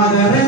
madre